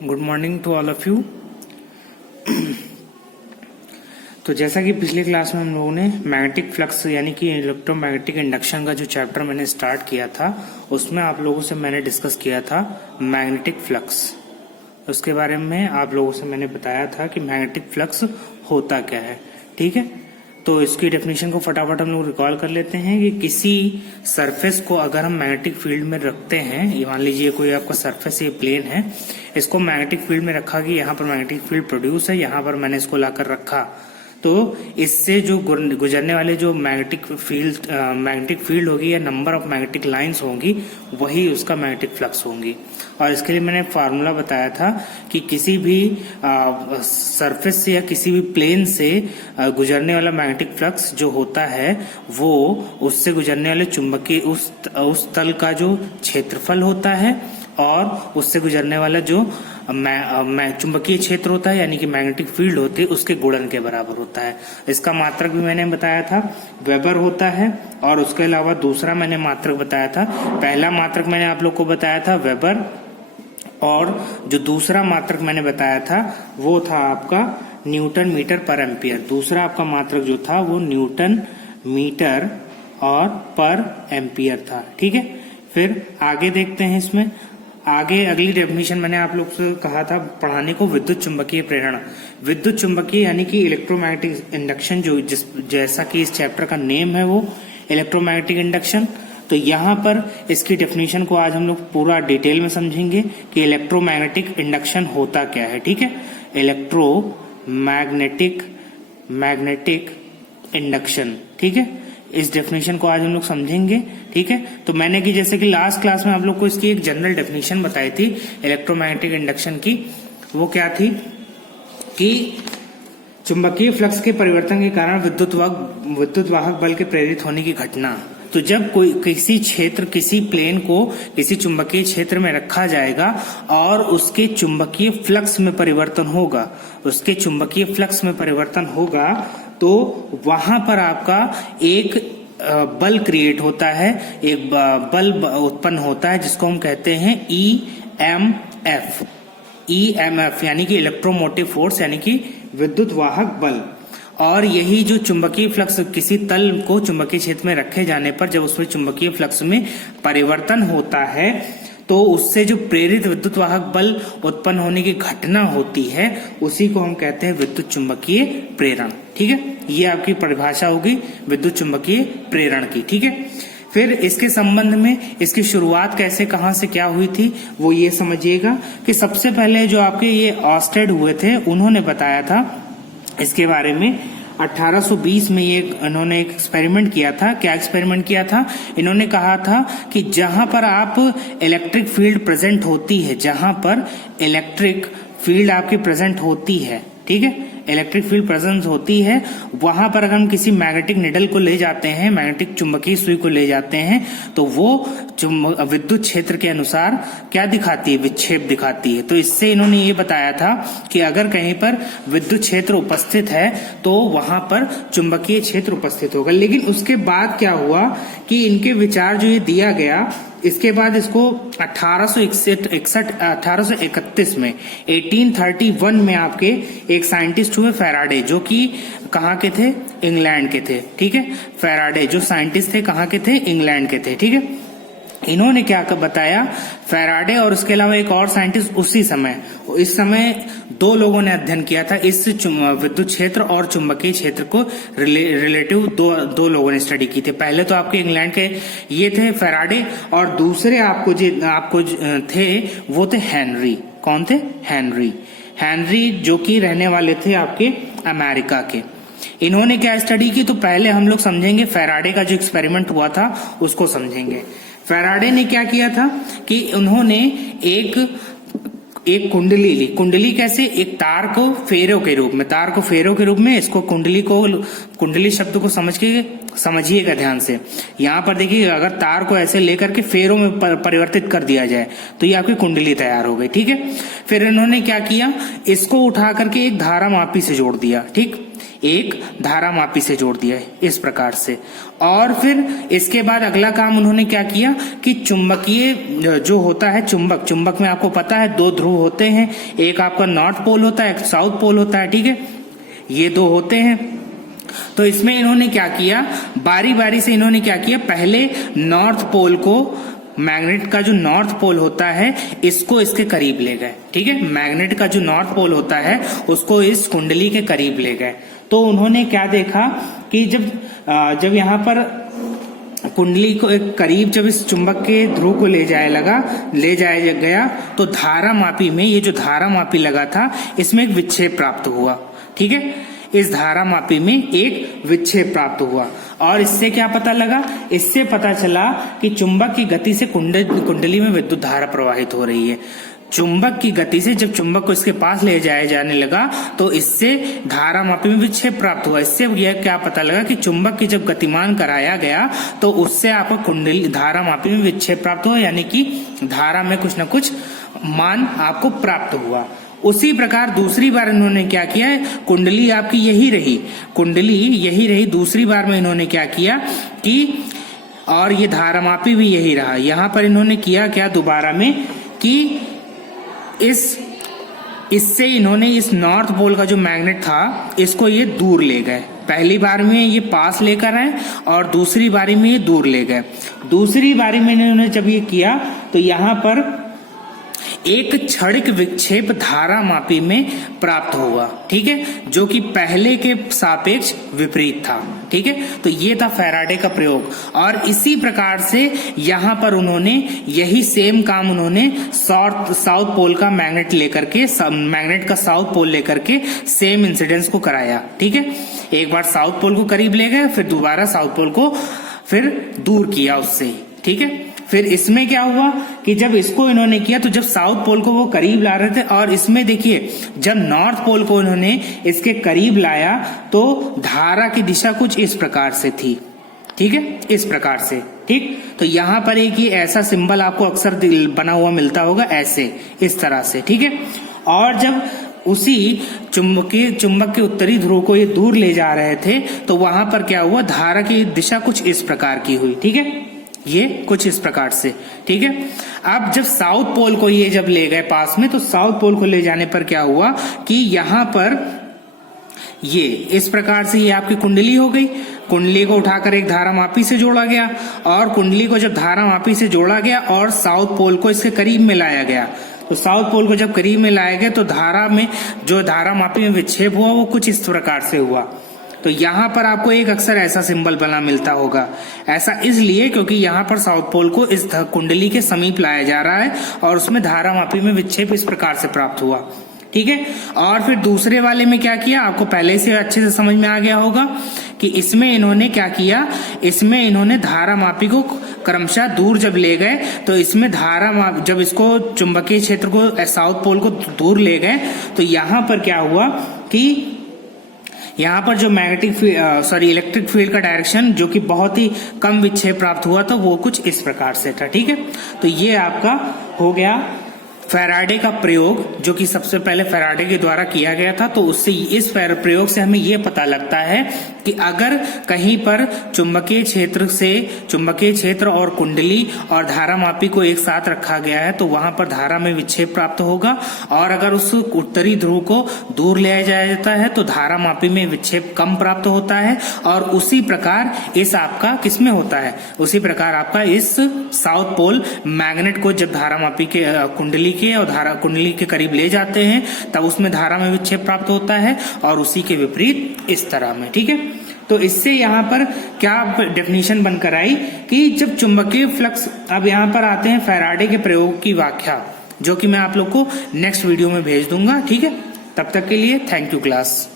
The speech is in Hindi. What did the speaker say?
Good morning to all of you. तो जैसा कि पिछले क्लास में हम लोगों ने मैग्नेटिक फ्लक्स यानी कि इलेक्ट्रोमैग्नेटिक इंडक्शन का जो चैप्टर मैंने स्टार्ट किया था उसमें आप लोगों से मैंने डिस्कस किया था मैग्नेटिक फ्लक्स। उसके बारे में आप लोगों से मैंने बताया था कि मैग्नेटिक फ्लक्स होता क्या है। ठीक है, तो इसकी डेफिनेशन को फटाफट हम लोग रिकॉल कर लेते हैं कि किसी सरफेस को अगर हम मैग्नेटिक फील्ड में रखते हैं, ये मान लीजिए कोई आपका सरफेस ये प्लेन है, इसको मैग्नेटिक फील्ड में रखा कि यहाँ पर मैग्नेटिक फील्ड प्रोड्यूस है, यहाँ पर मैंने इसको लाकर रखा, तो इससे जो गुजरने वाले जो मैग्नेटिक फील्ड होगी या नंबर ऑफ मैग्नेटिक लाइंस होंगी वही उसका मैग्नेटिक फ्लक्स होंगी। और इसके लिए मैंने फार्मूला बताया था कि किसी भी सरफेस से या किसी भी प्लेन से गुजरने वाला मैग्नेटिक फ्लक्स जो होता है वो उससे गुजरने वाले चुंबकीय उस तल का जो क्षेत्रफल होता है और उससे गुजरने वाला जो चुंबकीय क्षेत्र होता है यानी कि मैग्नेटिक फील्ड होती है उसके गुणन के बराबर होता है। इसका मात्रक भी मैंने बताया था वेबर होता है, और उसके अलावा दूसरा मैंने मात्रक बताया था। पहला मात्रक मैंने आप लोग को बताया था वेबर, और जो दूसरा मात्रक मैंने बताया था वो था आपका न्यूटन मीटर पर एम्पियर। दूसरा आपका मात्रक जो था वो न्यूटन मीटर और पर एम्पियर था। ठीक है, फिर आगे देखते हैं। इसमें आगे अगली डेफिनेशन मैंने आप लोग से कहा था पढ़ाने को विद्युत चुंबकीय प्रेरण। विद्युत चुंबकीय यानी कि इलेक्ट्रोमैग्नेटिक इंडक्शन, जो जैसा कि इस चैप्टर का नेम है वो इलेक्ट्रोमैग्नेटिक इंडक्शन। तो यहाँ पर इसकी डेफिनेशन को आज हम लोग पूरा डिटेल में समझेंगे कि इलेक्ट्रोमैग्नेटिक इंडक्शन होता क्या है। ठीक है, मैग्नेटिक इंडक्शन। ठीक है, इस डेफिनेशन को आज हम लोग समझेंगे। ठीक है, तो मैंने कि जैसे कि लास्ट क्लास में आप लोग को इसकी एक जनरल डेफिनेशन बताई थी इलेक्ट्रोमैग्नेटिक इंडक्शन की। वो क्या थी कि चुंबकीय फ्लक्स के परिवर्तन के कारण विद्युत वाहक बल के प्रेरित होने की घटना। तो जब कोई किसी क्षेत्र, किसी प्लेन को किसी चुंबकीय क्षेत्र में रखा जाएगा और उसके चुंबकीय फ्लक्स में परिवर्तन होगा, तो वहां पर आपका एक बल क्रिएट होता है, एक बल उत्पन्न होता है जिसको हम कहते हैं ईएमएफ यानी कि इलेक्ट्रोमोटिव फोर्स यानी कि विद्युत वाहक बल। और यही जो चुंबकीय फ्लक्स किसी तल को चुंबकीय क्षेत्र में रखे जाने पर जब उसमें चुंबकीय फ्लक्स में परिवर्तन होता है तो उससे जो प्रेरित विद्युत वाहक बल उत्पन्न होने की घटना होती है उसी को हम कहते हैं विद्युत चुंबकीय प्रेरण। ठीक है, ये आपकी परिभाषा होगी विद्युत चुंबकीय प्रेरण की। ठीक है, फिर इसके संबंध में इसकी शुरुआत कैसे, कहां से क्या हुई थी वो ये समझिएगा कि सबसे पहले जो आपके ये ऑस्टेड हुए थे उन्होंने बताया था इसके बारे में। 1820 में ये इन्होंने एक एक्सपेरिमेंट किया था। क्या एक्सपेरिमेंट किया था? इन्होंने कहा था कि जहां पर आप इलेक्ट्रिक फील्ड प्रेजेंट होती है, जहां पर इलेक्ट्रिक फील्ड आपकी प्रेजेंट होती है, ठीक है, इलेक्ट्रिक फील्ड प्रेजेंस होती है, वहां पर अगर हम किसी मैग्नेटिक निडल को ले जाते हैं, मैग्नेटिक चुंबकीय सुई को ले जाते हैं, तो वो विद्युत क्षेत्र के अनुसार क्या दिखाती है? विक्षेप दिखाती है। तो इससे इन्होंने ये बताया था कि अगर कहीं पर विद्युत क्षेत्र उपस्थित है तो वहां पर चुंबकीय क्षेत्र उपस्थित होगा। लेकिन उसके बाद क्या हुआ कि इनके विचार जो ये दिया गया, इसके बाद इसको 1831 में 1831 में आपके एक साइंटिस्ट हुए फैराडे, जो कि कहाँ के थे? इंग्लैंड के थे। ठीक है, फैराडे जो साइंटिस्ट थे कहाँ के थे? इंग्लैंड के थे। ठीक है, इन्होंने क्या बताया, फैराडे और उसके अलावा एक और साइंटिस्ट इस समय दो लोगों ने अध्ययन किया था इस विद्युत क्षेत्र और चुंबकीय क्षेत्र को रिलेटिव दो लोगों ने स्टडी की थी। पहले तो आपके इंग्लैंड के ये थे फैराडे, और दूसरे आपको थे वो थे हेनरी। कौन थे? हेनरी जो कि रहने वाले थे आपके अमेरिका के। इन्होंने क्या स्टडी की? तो पहले हम लोग समझेंगे फैराडे का जो एक्सपेरिमेंट हुआ था उसको समझेंगे। फैराडे ने क्या किया था कि उन्होंने एक कुंडली ली। कुंडली कैसे? एक तार को फेरों के रूप में इसको कुंडली शब्द को समझिएगा ध्यान से। यहाँ पर देखिए, अगर तार को ऐसे लेकर के फेरों में परिवर्तित कर दिया जाए तो ये आपकी कुंडली तैयार हो गई। ठीक है, फिर इन्होंने क्या किया, इसको उठा करके एक धारा मापी से जोड़ दिया। ठीक, एक धारामापी से जोड़ दिया है इस प्रकार से। और फिर इसके बाद अगला काम उन्होंने क्या किया कि चुंबकीय जो होता है चुंबक में आपको पता है दो ध्रुव होते हैं, एक आपका नॉर्थ पोल होता है, एक साउथ पोल होता है, ठीक है, ये दो होते हैं। तो इसमें इन्होंने क्या किया, बारी बारी से इन्होंने क्या किया, पहले नॉर्थ पोल को, मैग्नेट का जो नॉर्थ पोल होता है इसको इसके करीब ले गए, ठीक है, मैग्नेट का जो नॉर्थ पोल होता है उसको इस कुंडली के करीब ले गए। तो उन्होंने क्या देखा कि जब यहाँ पर कुंडली को एक करीब जब इस चुंबक के ध्रुव को ले जाया गया तो धारामापी में, ये जो धारामापी लगा था इसमें एक विक्षेप प्राप्त हुआ, ठीक है, इस धारामापी में एक विक्षेप प्राप्त हुआ। और इससे क्या पता लगा, इससे पता चला कि चुंबक की गति से कुंडली में विद्युत धारा प्रवाहित हो रही है। चुंबक की गति से जब चुंबक को इसके पास ले जाया जाने लगा तो इससे धारामापी में विक्षेप प्राप्त हुआ। इससे यह क्या पता लगा कि चुंबक की जब गतिमान कराया गया तो उससे आपको कुंडली धारामापी में विक्षेप प्राप्त हुआ, यानी कि धारा में कुछ न कुछ मान आपको प्राप्त हुआ। उसी प्रकार दूसरी बार इन्होंने क्या किया, कुंडली आपकी यही रही, दूसरी बार में इन्होंने क्या किया कि, और ये धारामापी भी यही रहा। यहां पर इन्होंने किया क्या दोबारा में कि इससे इन्होंने इस नॉर्थ पोल का जो मैग्नेट था इसको ये दूर ले गए। पहली बार में ये पास लेकर आए और दूसरी बारी में ये दूर ले गए। दूसरी बारी में इन्होंने जब ये किया तो यहाँ पर एक क्षणिक विक्षेप धारामापी में प्राप्त हुआ, ठीक है, जो कि पहले के सापेक्ष विपरीत था, ठीक है। तो ये था फैराडे का प्रयोग। और इसी प्रकार से यहाँ पर उन्होंने यही सेम काम उन्होंने साउथ पोल का मैग्नेट लेकर के, मैग्नेट का साउथ पोल लेकर के सेम इंसिडेंस को कराया, ठीक है। एक बार साउथ पोल को करीब ले गए, फिर दोबारा साउथ पोल को फिर दूर किया उससे, ठीक है। फिर इसमें क्या हुआ कि जब इसको इन्होंने किया तो जब साउथ पोल को वो करीब ला रहे थे, और इसमें देखिए जब नॉर्थ पोल को इन्होंने इसके करीब लाया तो धारा की दिशा कुछ इस प्रकार से थी, ठीक है, इस प्रकार से, ठीक। तो यहाँ पर एक ये ऐसा सिंबल आपको अक्सर बना हुआ मिलता होगा, ऐसे इस तरह से, ठीक है। और जब उसी चुंबक के उत्तरी ध्रुव को ये दूर ले जा रहे थे तो वहां पर क्या हुआ, धारा की दिशा कुछ इस प्रकार की हुई, ठीक है, ये कुछ इस प्रकार से, ठीक है। अब जब साउथ पोल को ये जब ले गए पास में, तो साउथ पोल को ले जाने पर क्या हुआ कि यहाँ पर ये इस प्रकार से ये आपकी कुंडली हो गई। कुंडली को उठाकर एक धारामापी से जोड़ा गया, और कुंडली को जब धारामापी से जोड़ा गया और साउथ पोल को इसके करीब में लाया गया, तो साउथ पोल को जब करीब में लाया गया तो धारा में जो धारामापी में विक्षेप हुआ वो कुछ इस प्रकार से हुआ। तो यहाँ पर आपको एक अक्सर ऐसा सिंबल बना मिलता होगा। ऐसा इसलिए क्योंकि यहाँ पर साउथ पोल को इस कुंडली के समीप लाया जा रहा है और उसमें धारामापी में विक्षेप इस प्रकार से प्राप्त हुआ, ठीक है। और फिर दूसरे वाले में क्या किया, आपको पहले से अच्छे से समझ में आ गया होगा कि इसमें इन्होंने क्या किया, इसमें इन्होंने धारामापी को क्रमशः दूर जब ले गए तो इसमें जब इसको चुंबकीय क्षेत्र को साउथ पोल को दूर ले गए तो यहाँ पर क्या हुआ कि यहाँ पर जो इलेक्ट्रिक फील्ड का डायरेक्शन जो कि बहुत ही कम विक्षेप प्राप्त हुआ था वो कुछ इस प्रकार से था, ठीक है। तो ये आपका हो गया फैराडे का प्रयोग, जो कि सबसे पहले फैराडे के द्वारा किया गया था। तो उससे इस प्रयोग से हमें यह पता लगता है कि अगर कहीं पर चुंबकीय क्षेत्र और कुंडली और धारामापी को एक साथ रखा गया है तो वहां पर धारा में विक्षेप प्राप्त होगा, और अगर उस उत्तरी ध्रुव को दूर ले जाया जाता है तो धारामापी में विक्षेप कम प्राप्त होता है। और उसी प्रकार इस आपका किसमें होता है, उसी प्रकार आपका इस साउथ पोल मैग्नेट को जब धारामापी के कुंडली के और धारा कुंडली के करीब ले जाते हैं तब उसमें धारा में विक्षेप प्राप्त होता है, और उसी के विपरीत इस तरह में, ठीक है। तो इससे यहाँ पर क्या डेफिनेशन बनकर आई कि जब चुंबकीय फ्लक्स, अब यहाँ पर आते हैं फैराडे के प्रयोग की व्याख्या, जो कि मैं आप लोग को नेक्स्ट वीडियो में भेज दूंगा, ठीक है। तब तक के लिए थैंक यू क्लास।